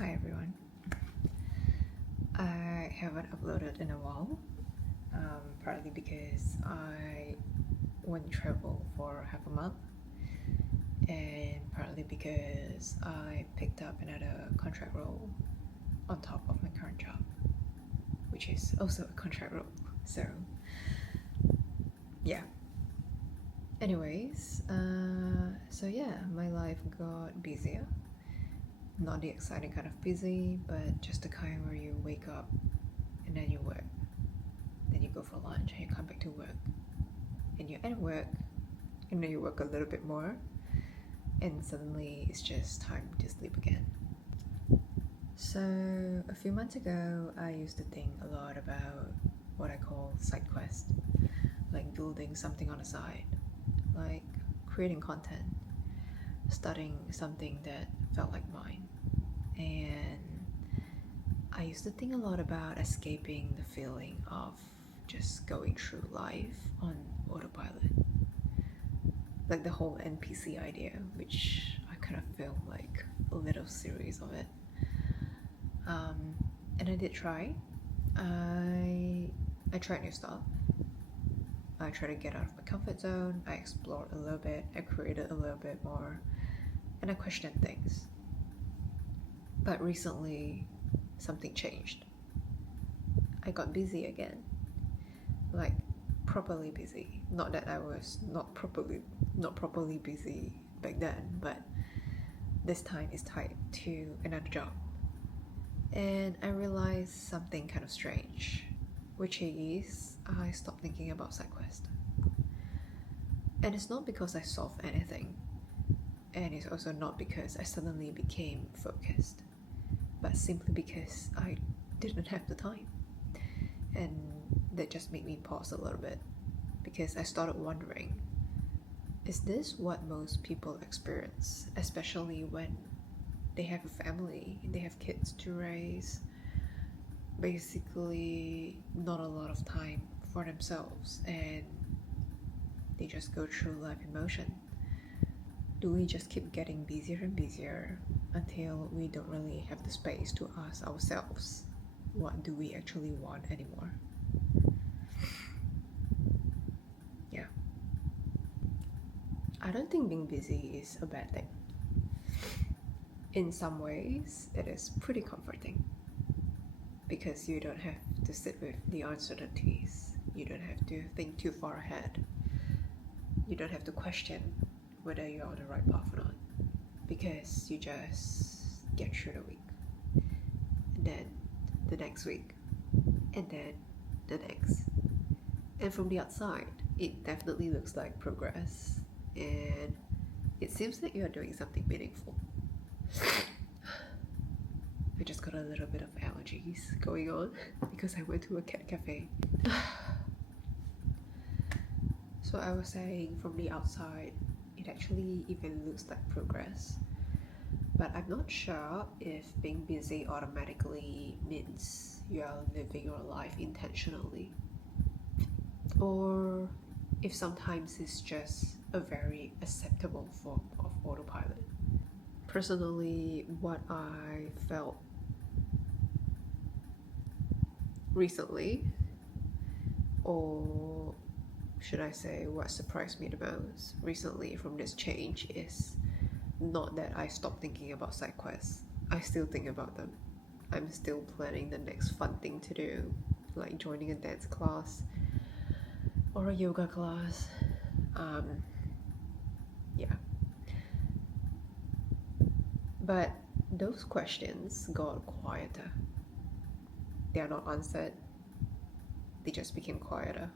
Hi everyone. I haven't uploaded in a while, partly because I went travel for half a month, and partly because I picked up another contract role on top of my current job, which is also a contract role. Yeah. Anyways, my life got busier. Not the exciting kind of busy, but just the kind where you wake up and then you work. Then you go for lunch and you come back to work. And you end work and then you work a little bit more. And suddenly it's just time to sleep again. So a few months ago, I used to think a lot about what I call side quest, like building something on the side, like creating content, starting something that felt like mine. And I used to think a lot about escaping the feeling of just going through life on autopilot. Like the whole NPC idea, which I kind of filmed like a little series of it. And I did try. I tried new stuff. I tried to get out of my comfort zone. I explored a little bit. I created a little bit more, and I questioned things. But recently, something changed. I got busy again, like properly busy. Not that I was not properly busy back then, but this time is tied to another job. And I realized something kind of strange, which is I stopped thinking about side quest. And it's not because I solved anything, and it's also not because I suddenly became focused, but simply because I didn't have the time. And that just made me pause a little bit, because I started wondering, is this what most people experience, especially when they have a family, they have kids to raise, basically not a lot of time for themselves, and they just go through life in motion? Do we just keep getting busier and busier until we don't really have the space to ask ourselves, what do we actually want anymore? Yeah. I don't think being busy is a bad thing. In some ways, it is pretty comforting, because you don't have to sit with the uncertainties. You don't have to think too far ahead. You don't have to question whether you're on the right path or not, because you just get through the week, and then the next week, and then the next. And from the outside, it definitely looks like progress, and it seems like you're doing something meaningful. I just got a little bit of allergies going on because I went to a cat cafe. So I was saying, from the outside, it actually even looks like progress. But I'm not sure if being busy automatically means you are living your life intentionally, or if sometimes it's just a very acceptable form of autopilot. Personally, what I felt recently, or should I say what surprised me the most recently from this change, is not that I stopped thinking about side quests. I still think about them. I'm still planning the next fun thing to do, like joining a dance class or a yoga class. Yeah. But those questions got quieter. They are not answered, they just became quieter.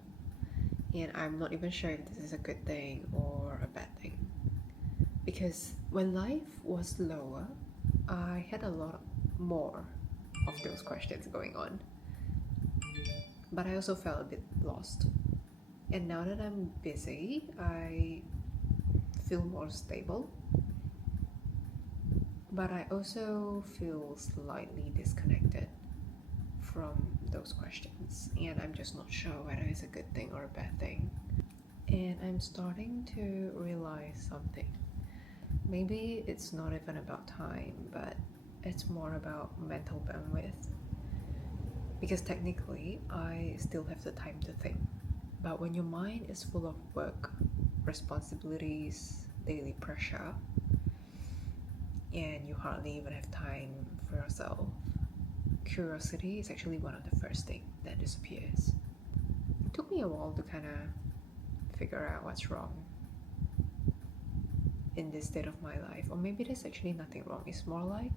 And I'm not even sure if this is a good thing or a bad thing. Because when life was slower, I had a lot more of those questions going on. But I also felt a bit lost. And now that I'm busy, I feel more stable. But I also feel slightly disconnected from those questions. And I'm just not sure whether it's a good thing or a bad thing. And I'm starting to realize something. Maybe it's not even about time, but it's more about mental bandwidth. Because technically, I still have the time to think. But when your mind is full of work, responsibilities, daily pressure, and you hardly even have time for yourself, curiosity is actually one of the first things that disappears. It took me a while to kind of figure out what's wrong in this state of my life. Or maybe there's actually nothing wrong. It's more like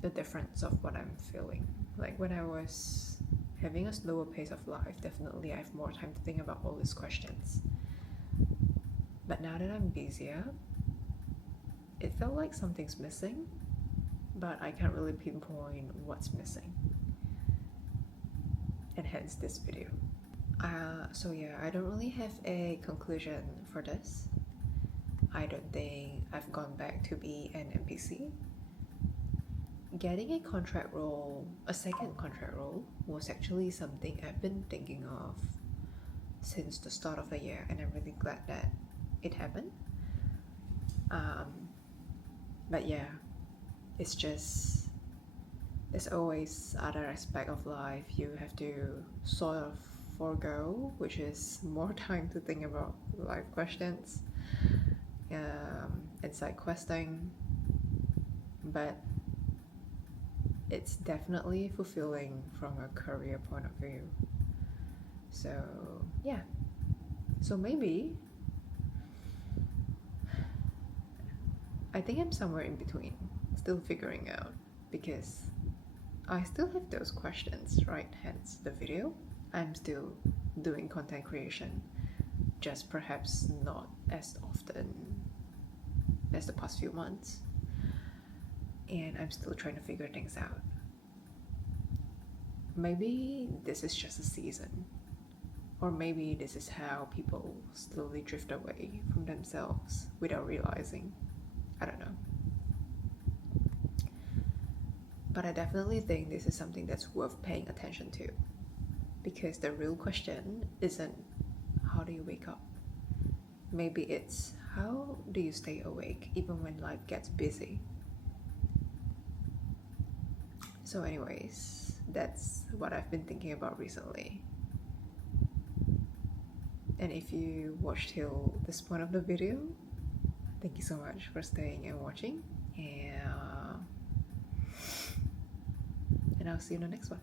the difference of what I'm feeling. Like when I was having a slower pace of life, definitely I have more time to think about all these questions. But now that I'm busier, it felt like something's missing, but I can't really pinpoint what's missing. And hence this video. So yeah, I don't really have a conclusion for this. I don't think I've gone back to be an NPC. Getting a contract role, a second contract role, was actually something I've been thinking of since the start of the year, and I'm really glad that it happened. But yeah, it's just there's always other aspect of life you have to sort of forego, which is more time to think about life questions and side questing. But it's definitely fulfilling from a career point of view. So yeah, so maybe I think I'm somewhere in between, still figuring out, because I still have those questions, right? Hence the video. I'm still doing content creation, just perhaps not as often as the past few months. And I'm still trying to figure things out. Maybe this is just a season, or maybe this is how people slowly drift away from themselves without realizing. I don't know. But I definitely think this is something that's worth paying attention to, because the real question isn't how do you wake up? Maybe it's how do you stay awake even when life gets busy? So anyways, that's what I've been thinking about recently. And if you watched till this point of the video, thank you so much for staying and watching, and I'll see you in the next one.